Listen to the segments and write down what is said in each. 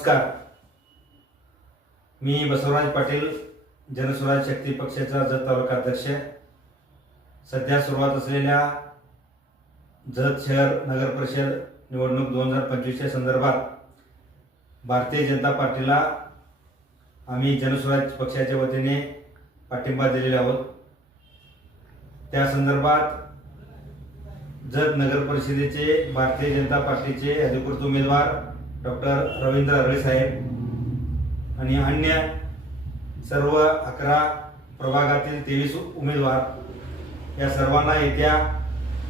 नमस्कार. मी बसवराज पाटील जनस्वराज शक्ती पक्षाचा जत तालुका अध्यक्ष. सध्या सुरुवात असलेल्या जत शहर नगर परिषद निवडणूक दोन हजार पंचवीसच्या संदर्भात भारतीय जनता पार्टीला आम्ही जनस्वराज पक्षाच्या वतीने पाठिंबा दिलेला आहोत. त्या संदर्भात जत नगर परिषदेचे भारतीय जनता पार्टीचे अधिकृत उमेदवार डॉक्टर रवींद्र अरळे साहेब आणि अन्य सर्व अकरा प्रभागातील तेवीस उमेदवार या सर्वांना येत्या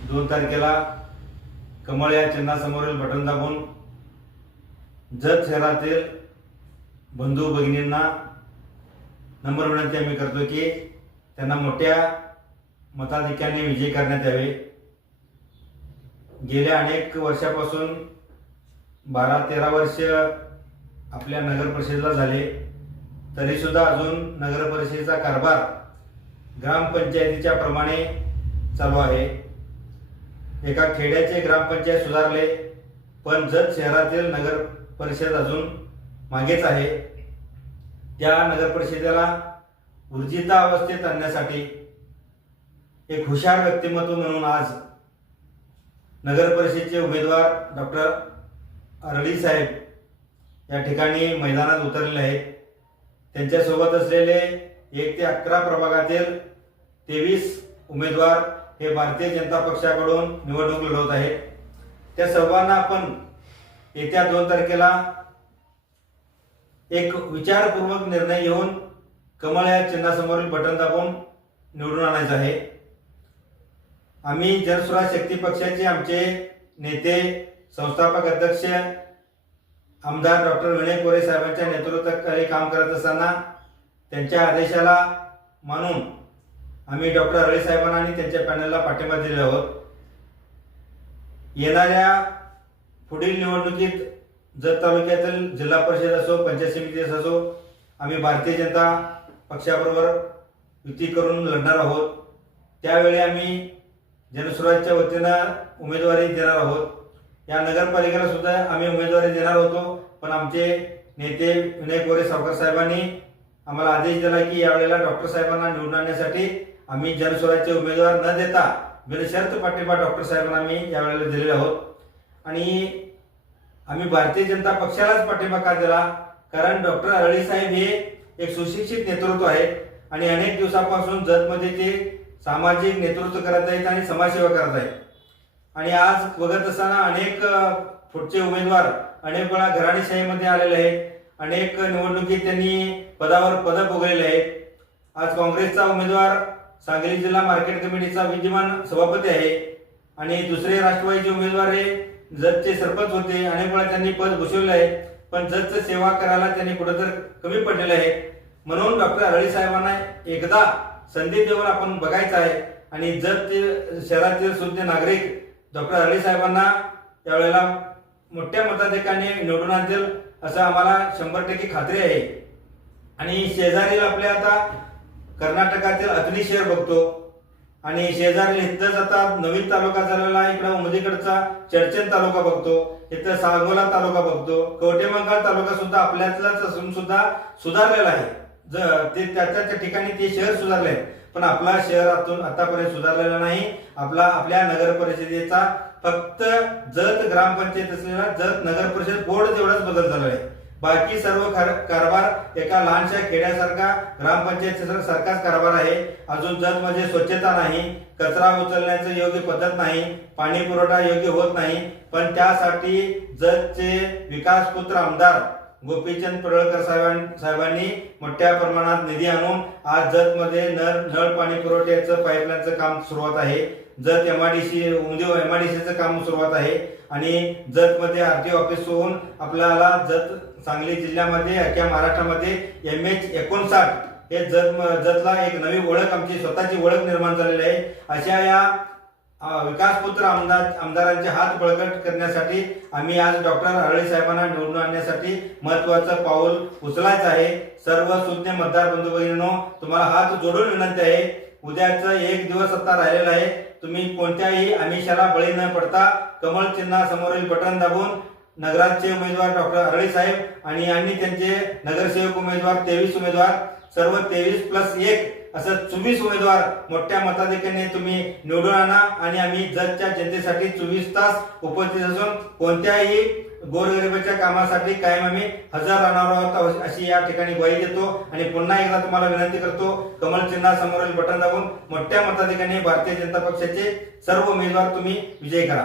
दोन तारखेला कमळ या चिन्हासमोरील बटन दाबून जत शहरातील बंधू भगिनींना नंबर विनंती आम्ही करतो की त्यांना मोठ्या मताधिक्याने विजय करण्यात यावे. गेल्या अनेक वर्षापासून बारा तेरा वर्ष आपल्या नगर परिषदेला झाले. तरीसुद्धा अजून नगर परिषदेचा कारभार ग्रामपंचायतीच्या प्रमाणे चालू आहे. एका खेड्याचे ग्रामपंचायत सुधारले पण जत शहरातील नगर परिषद अजून मागेच आहे. त्या नगर परिषदेला ऊर्जिता अवस्थेत आणण्यासाठी एक हुशार व्यक्तिमत्व म्हणून आज नगर परिषदेचे उमेदवार डॉक्टर अरळी साहेब या ठिकाणी मैदानात उतरलेले आहेत. त्यांच्यासोबत असलेले एक ते अकरा प्रभागातील तेवीस उमेदवार हे भारतीय जनता पक्षाकडून निवडणूक लढवत आहेत. त्या सर्वांना आपण येत्या दोन तारखेला एक विचारपूर्वक निर्णय घेऊन कमळ या चिन्हासमोरील बटन दाबून निवडून आणायचं आहे. आम्ही जनस्वराज शक्ती पक्षाचे आमचे नेते संस्थापक अध्यक्ष आमदार डॉक्टर विनय कोरे साहेबांच्या नेतृत्वाखाली काम करत असताना त्यांच्या आदेशाला मानून आम्ही डॉक्टर अरळे साहेबांना आणि त्यांच्या पॅनलला पाठिंबा दिले आहोत. येणाऱ्या पुढील निवडणुकीत जत तालुक्यातील जिल्हा परिषद असो पंचायत समिती असो आम्ही भारतीय जनता पक्षाबरोबर युती करून लढणार आहोत. त्यावेळी आम्ही जनस्वराजच्या वतीनं उमेदवारी देणार आहोत. या नगरपालिकेला सुद्धा आम्ही उमेदवारी देणार होतो. पण आमचे नेते विनय कोरे सावकर साहेबांनी आम्हाला आदेश दिला की यावेळेला डॉक्टर साहेबांना निवडून आणण्यासाठी आम्ही जनस्वराज्य उमेदवार न देता बिनशर्त पाठिंबा डॉक्टर साहेबांना आम्ही यावेळेला दिलेले आहोत. आणि आम्ही भारतीय जनता पक्षालाच पाठिंबा का दिला? कारण डॉक्टर अरळी साहेब हे एक सुशिक्षित नेतृत्व आहे आणि अनेक दिवसापासून जतमध्ये ते सामाजिक नेतृत्व करत आहेत आणि समाजसेवा करत आहेत. आणि आज बघत असताना अनेक पुढचे उमेदवार अनेक वेळा घराणेशाहीमध्ये आलेले आहेत. अनेक निवडणुकीत त्यांनी पदावर पद भोगलेले आहेत. आज काँग्रेसचा उमेदवार सांगली जिल्हा मार्केट कमिटीचा विद्यमान सभापती आहे. आणि दुसरे राष्ट्रवादीचे उमेदवार हे जतचे सरपंच होते. अनेक वेळा त्यांनी पद भूषवले आहे. पण जतचं सेवा करायला त्यांनी कुठंतर कमी पडलेलं आहे. म्हणून डॉक्टर हरळी साहेबांना एकदा संधी देऊन आपण बघायचं आहे. आणि जत शहरातील सुद्धा नागरिक डॉक्टर अली साहेबांना त्यावेळेला मोठ्या मताधिकाने निवडून आणतील असं आम्हाला शंभर टक्के खात्री आहे. आणि शेजारील आपल्या आता कर्नाटकातील अथनी शहर बघतो. आणि शेजारी इथंच आता नवीन तालुका झालेला इकडं उमदीकडचा चर्चन तालुका बघतो. इथं सांगोला तालुका बघतो. कवटेमंगाल तालुका सुद्धा आपल्यातलाच असून सुद्धा सुधारलेला आहे. ज- ते त्याच्या त्या ठिकाणी ते शहर सुधारले आहे. पण आपला शहरातून आतापर्यंत सुधारलेला नाही. आपला आपल्या नगर परिषदेचा फक्त जत ग्रामपंचायत असलेला जत नगर परिषद बोर्ड तेवढाच बदल झाला आहे बाकी सर्व कारभार एका लहानशा खेड्यासारखा ग्रामपंचायत सारखाच कारभार आहे. अजून जत म्हणजे स्वच्छता नाही कचरा उचलण्याचं योग्य पद्धत नाही पाणी पुरवठा योग्य होत नाही. पण त्यासाठी जतचे विकासपुत्र आमदार गोपीचंद पडळकर साहेबां साहेबांनी मोठ्या प्रमाणात निधी आणून आज जतमध्ये नळ नळ पाणी पुरवठ्याचं पाईपलाईनचं काम सुरुवात आहे. Jat M I D C उमदेव सीचं काम सुरुवात आहे. आणि जतमध्ये आरटीओ ऑफिस होऊन आपल्याला जत सांगली जिल्ह्यामध्ये अख्ख्या महाराष्ट्रामध्ये एम एच एकोणसाठ हे जत जतला एक नवी ओळख आमची स्वतःची ओळख निर्माण झालेली आहे. अशा या विकासपुत्र आमदार आमदारांचे हात बळकट करण्यासाठी आम्ही आज डॉक्टर हरळे साहेबांना निवडून आणण्यासाठी महत्वाचं पाऊल उचलायचं आहे. सर्व सुज्ञ मतदार बंधू भगिनीनो तुम्हाला हात जोडून विनंती आहे. उद्याचं एक दिवस आता राहिलेला आहे. तुम्ही कोणत्याही आमिषाला बळी न पडता कमळ चिन्हासमोरील बटन दाबून नगराचे उमेदवार डॉक्टर अरळी साहेब आणि यांनी त्यांचे नगरसेवक उमेदवार तेवीस उमेदवार सर्व तेवीस प्लस एक असं चोवीस उमेदवार मोठ्या मताधिक्याने तुम्ही निवडून आणा आणि आम्ही जगच्या जनतेसाठी चोवीस तास उपस्थित असून कोणत्याही गोरगरिबाच्या कामासाठी कायम आम्ही हजर राहणार आहोत अशी या ठिकाणी ग्वाही देतो. आणि पुन्हा एकदा तुम्हाला विनंती करतो कमल चिन्हासमोरील बटन दाबून मोठ्या मताधिकाने भारतीय जनता पक्षाचे सर्व उमेदवार तुम्ही विजयी करा.